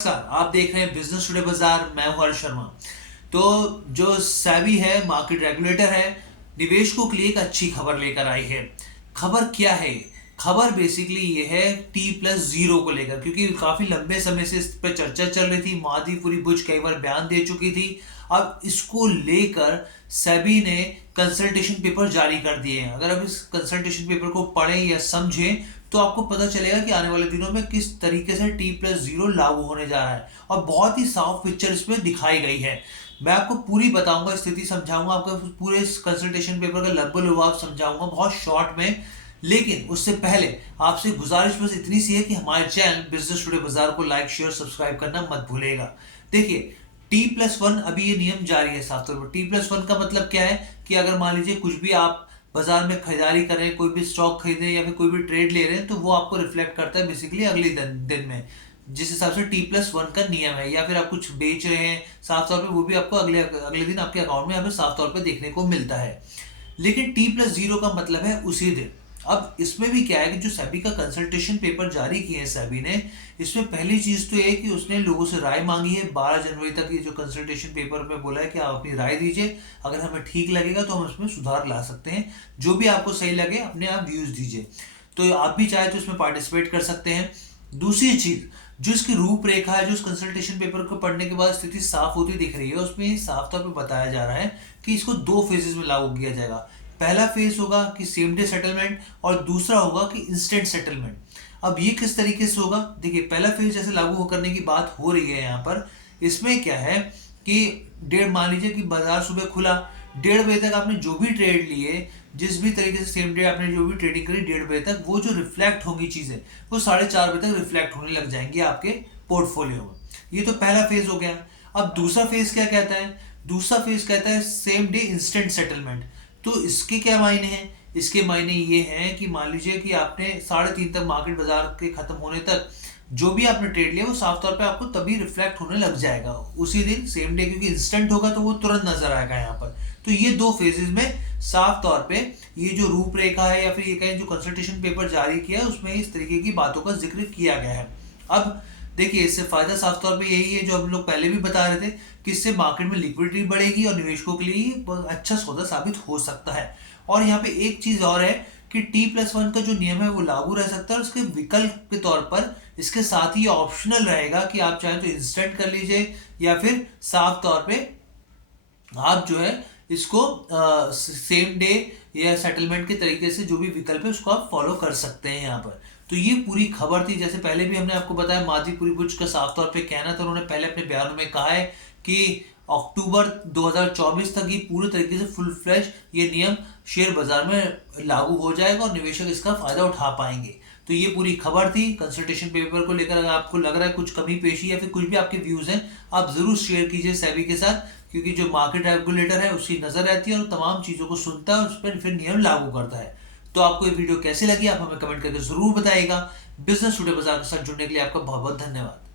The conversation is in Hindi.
नमस्कार, आप देख रहे हैं बिजनेस टुडे बाजार। मैं हूं हर्ष शर्मा। तो जो सेबी है, मार्केट रेगुलेटर है, निवेशकों के लिए एक अच्छी खबर लेकर आई है। खबर क्या है? खबर बेसिकली ये है T+0 को लेकर, क्योंकि काफी लंबे समय से इस पर चर्चा चल रही थी। माधीपुरी बुच कई बार बयान दे चुकी थी। अब इसको लेकर सेबी ने कंसल्टेशन पेपर जारी कर दिए हैं। अगर आप इस कंसल्टेशन पेपर को पढ़ें या समझें तो आपको पता चलेगा कि आने वाले दिनों में किस तरीके से T+0 लागू होने जा रहा है, और बहुत ही साफ पिक्चर इसमें दिखाई गई है। मैं आपको पूरी बताऊंगा, स्थिति समझाऊंगा, आपको पूरे इस कंसल्टेशन पेपर का लब्बो लुभाव समझाऊंगा बहुत शॉर्ट में। लेकिन उससे पहले आपसे गुजारिश बस इतनी सी है कि हमारे चैनल बिजनेस टुडे बाजार को लाइक शेयर सब्सक्राइब करना मत भूलेगा। देखिए, T+1 अभी ये नियम जारी है। साफ तौर पर T+1 का मतलब क्या है कि अगर मान लीजिए कुछ भी आप बाजार में खरीदारी कर रहे हैं, कोई भी स्टॉक खरीदे या फिर कोई भी ट्रेड ले रहे हैं, तो वो आपको रिफ्लेक्ट करता है बेसिकली अगले दिन में, जिस हिसाब से T+1 का नियम है। या फिर आप कुछ बेच रहे हैं, साफ तौर पे वो भी आपको अगले अगले दिन आपके अकाउंट में यहाँ पे साफ तौर पे देखने को मिलता है। लेकिन T+0 का मतलब है उसी दिन। अब इसमें भी क्या है कि जो सेबी का कंसल्टेशन पेपर जारी किए हैं सेबी ने, इसमें पहली चीज तो ये कि उसने लोगों से राय मांगी है। 12 जनवरी तक ये जो कंसल्टेशन पेपर में बोला है कि आप अपनी राय दीजिए, अगर हमें ठीक लगेगा तो हम उसमें सुधार ला सकते हैं। जो भी आपको सही लगे अपने आप व्यूज दीजिए। तो आप भी चाहे तो इसमें पार्टिसिपेट कर सकते हैं। दूसरी चीज, जो इसकी रूपरेखा है, जो इस कंसल्टेशन पेपर को पढ़ने के बाद स्थिति साफ होती दिख रही है, उसमें साफ तौर पर बताया जा रहा है कि इसको 2 फेजेस में लागू किया जाएगा। पहला फेज होगा कि सेम डे सेटलमेंट, और दूसरा होगा कि इंस्टेंट सेटलमेंट। अब ये किस तरीके से होगा? देखिए, पहला फेज जैसे लागू करने की बात हो रही है यहाँ पर, इसमें क्या है कि मान लीजिए कि बाजार सुबह खुला, 1:30 बजे तक आपने जो भी ट्रेड लिए, जिस भी तरीके से सेम डे आपने जो भी ट्रेडिंग करी, 1:30 बजे तक वो जो रिफ्लेक्ट होंगी चीजें, वो 4:30 बजे तक रिफ्लेक्ट होने लग जाएंगी आपके पोर्टफोलियो में। ये तो पहला फेज हो गया। अब दूसरा फेज क्या कहता है? दूसरा फेज कहता है सेम डे इंस्टेंट सेटलमेंट। तो इसके क्या मायने हैं? इसके मायने ये हैं कि मान लीजिए कि आपने 3:30 तक, मार्केट बाजार के खत्म होने तक जो भी आपने ट्रेड लिया, वो साफ तौर पे आपको तभी रिफ्लेक्ट होने लग जाएगा उसी दिन, सेम डे, क्योंकि इंस्टेंट होगा तो वो तुरंत नजर आएगा यहाँ पर। तो ये 2 फेजेस में साफ तौर पे ये जो रूपरेखा है, या फिर ये कहें जो कंसल्टेशन पेपर जारी किया है, उसमें इस तरीके की बातों का जिक्र किया गया है। अब देखिए, इससे फायदा साफ तौर पे यही है जो हम लोग पहले भी बता रहे थे कि इससे मार्केट में लिक्विडिटी बढ़ेगी और निवेशकों के लिए अच्छा सौदा साबित हो सकता है। और यहाँ पे एक चीज और है कि T+1 का जो नियम है वो लागू रह सकता है, और उसके विकल्प के तौर पर इसके साथ ही ऑप्शनल रहेगा कि आप चाहें तो इंस्टेंट कर लीजिए, या फिर साफ तौर पे आप जो है इसको सेम डे या सेटलमेंट के तरीके से जो भी विकल्प है उसको आप फॉलो कर सकते हैं यहाँ पर। तो ये पूरी खबर थी। जैसे पहले भी हमने आपको बताया, माधीपुरी बुच का साफ तौर पे कहना था, उन्होंने पहले अपने बयानों में कहा है कि अक्टूबर 2024 तक ही पूरे तरीके से फुल फ्लैश ये नियम शेयर बाजार में लागू हो जाएगा और निवेशक इसका फायदा उठा पाएंगे। तो ये पूरी खबर थी कंसल्टेशन पेपर को लेकर। अगर आपको लग रहा है कुछ कमी पेशी या फिर कुछ भी आपके व्यूज हैं, आप जरूर शेयर कीजिए सेबी के साथ, क्योंकि जो मार्केट रेगुलेटर है उसकी नजर रहती है और तमाम चीजों को सुनता है और उस पर फिर नियम लागू करता है। तो आपको ये वीडियो कैसी लगी, आप हमें कमेंट करके जरूर बताइएगा। बिजनेस टुडे बाजार के साथ जुड़ने के लिए आपका बहुत बहुत धन्यवाद।